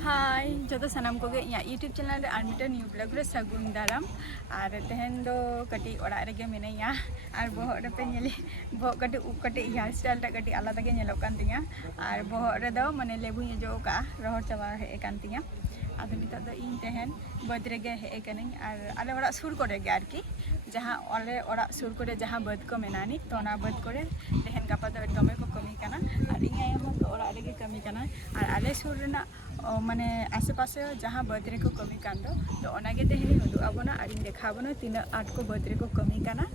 हाय जो सामान को यूट्यूब चैनल और मिट्टे न्यू ब्लॉग रे सगुन दाराम और तेहन दो कटी ओड़ा रेगे मिनाइया और बहर पे नेली बहर कटी उप कटी हेयर स्टाइल कटी आलादा गे नेलोक कान तिया और बहर रे दो माने लेबुई जो का रहर चाबा हे कान तिया आदो नितो दो इन तेहन बद रेगे हे कनी और आले ओड़ा सुर करे गे आरकी जहां आले ओड़ा सुर करे जहां बद को मेनानी तो ना बद करे तेहन गापा दो दमे को कमी काना और इया हो तो ओड़ा रेगे कमी काना और आले सुर रेना माने आसे पासे जहाँ बद को कमी कान तो ओनागे तेहनी उदू आबोना और देखाबोना तीना आट को बद को कमी काना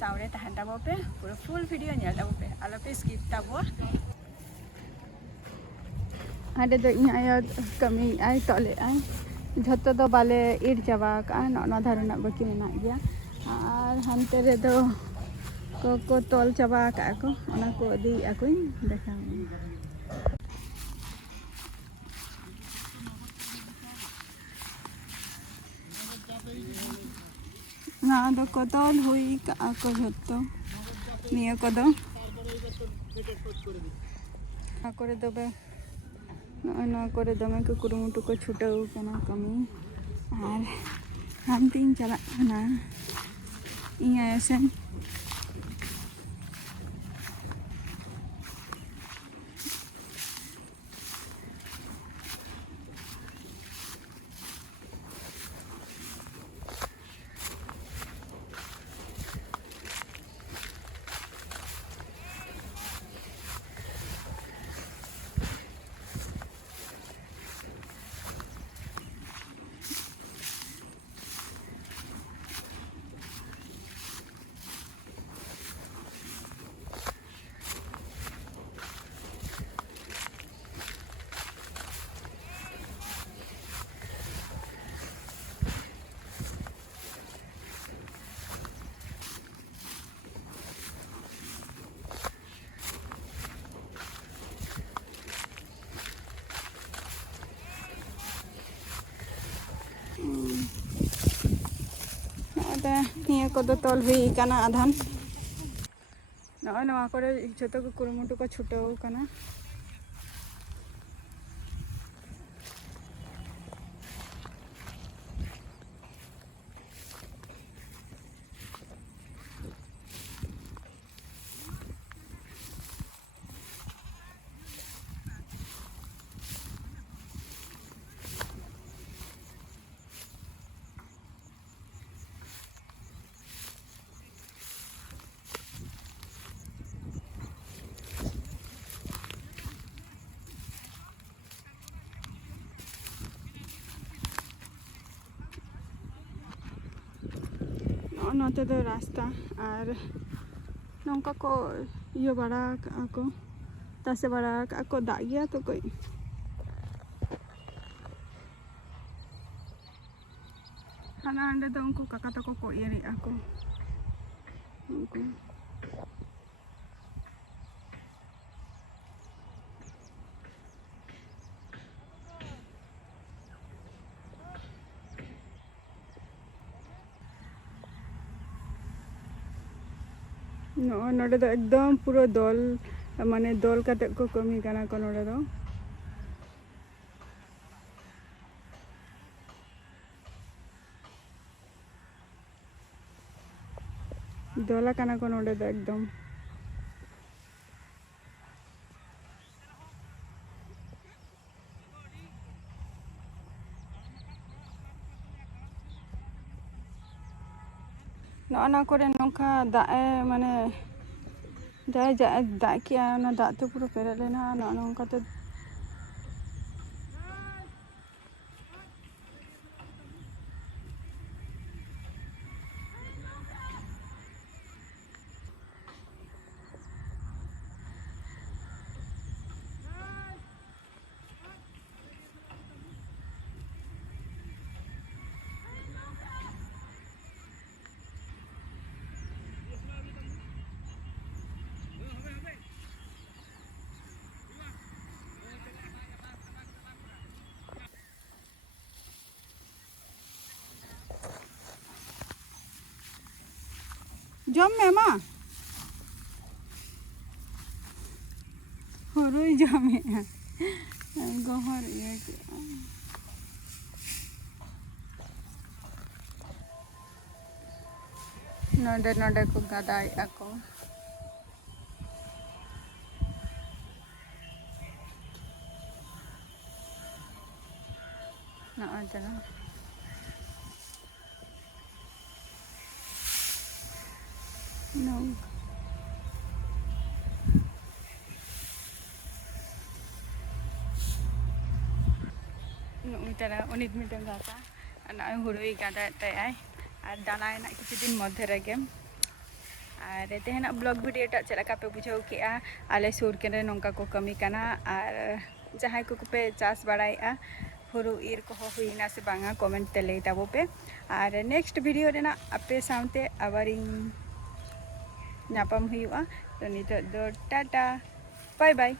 सावरे तहन ताबो पे पूरा फुल वीडियो नेल ताबो पे आलोपे स्किप ताबो हाडे दो इन आयो कमी आई तले आई झतो दो बाले इर चाबा का नोना धारना बाकी मेना गया और हानते रे दो को तल चाबा का को ओना को दी आकोई देखा ना दो को तल हुई का को झतो निया को दो आ करे दबे ना करे दमे को कुरुमुटु को छुटाऊ कना कमी और हानतीन चला ना इया एसन निया को दो तल हुई काना आधान नॉय नवा करे जतो को कुरुमुटु को छुटाऊ काना नोते दो रास्ता और नौका को ये बड़ा को तासे बड़ा को दाग गया तो कोई हाना अंडे तो उनको काका तको को ये रे को उनको नोडे दो एकदम पूरा दल माने दल काते को कमी काना को नोडे दो दला काना को नोडे दो एकदम ना करे नौका दाए माने जाए जाए दा किया ना दा तो पूरा पेरे लेना ना नौका तो जम में मा हरुई जमे गहर ये नोडे नोडे को गादाएगा को ना जना no ᱱᱩᱭ ᱩᱱᱤ ᱢᱤᱫᱴᱟᱝ ᱜᱟᱛᱟ ᱱᱚᱜᱼᱚᱭ ᱦᱩᱲᱩᱭ ᱜᱟᱫᱟᱭᱮᱫ ᱛᱟᱭᱟᱭ ᱟᱨ ᱰᱟᱞᱟᱭᱮᱱᱟ ᱠᱤᱪᱷᱩ ᱫᱤᱱ ᱢᱚᱫᱽᱫᱷᱮ ᱨᱮᱜᱮ ᱟᱨ ᱛᱮᱦᱮᱧᱟᱜ ᱵᱞᱚᱜ ᱵᱷᱤᱰᱤᱭᱳ ᱴᱟᱜ ᱪᱮᱫ ᱞᱮᱠᱟ ᱯᱮ ᱵᱩᱡᱷᱟᱹᱣ ᱠᱮᱜᱼᱟ ᱟᱞᱮ ᱥᱩᱨ ᱠᱚᱨᱮ ᱱᱚᱝᱠᱟ ᱠᱚ ᱠᱟᱹᱢᱤ ᱠᱟᱱᱟ ᱟᱨ ᱡᱟᱦᱟᱸᱭ ᱠᱚᱯᱮ ᱪᱟᱥ ᱵᱟᱲᱟᱭᱮᱜᱼᱟ ᱦᱩᱲᱩ ᱤᱨ ᱠᱚᱦᱚᱸ ᱦᱩᱭᱱᱟ ᱥᱮ ᱵᱟᱝᱟ ᱠᱚᱢᱮᱱᱴ ᱛᱮ ᱞᱟᱹᱭ ᱛᱟᱵᱚ ᱯᱮ ᱟᱨ ᱱᱮᱠᱥᱴ ᱵᱷᱤᱰᱤᱭᱳ ᱨᱮᱱᱟᱜ ᱟᱯᱮ ᱥᱟᱶᱛᱮ ᱟᱵᱟᱨᱤᱧ ᱧᱟᱯᱟᱢ ᱦᱩᱭᱩᱜᱼᱟ ᱛᱚ ᱱᱤᱛᱚᱜ ᱫᱚ ᱴᱟᱴᱟ बाय बाय।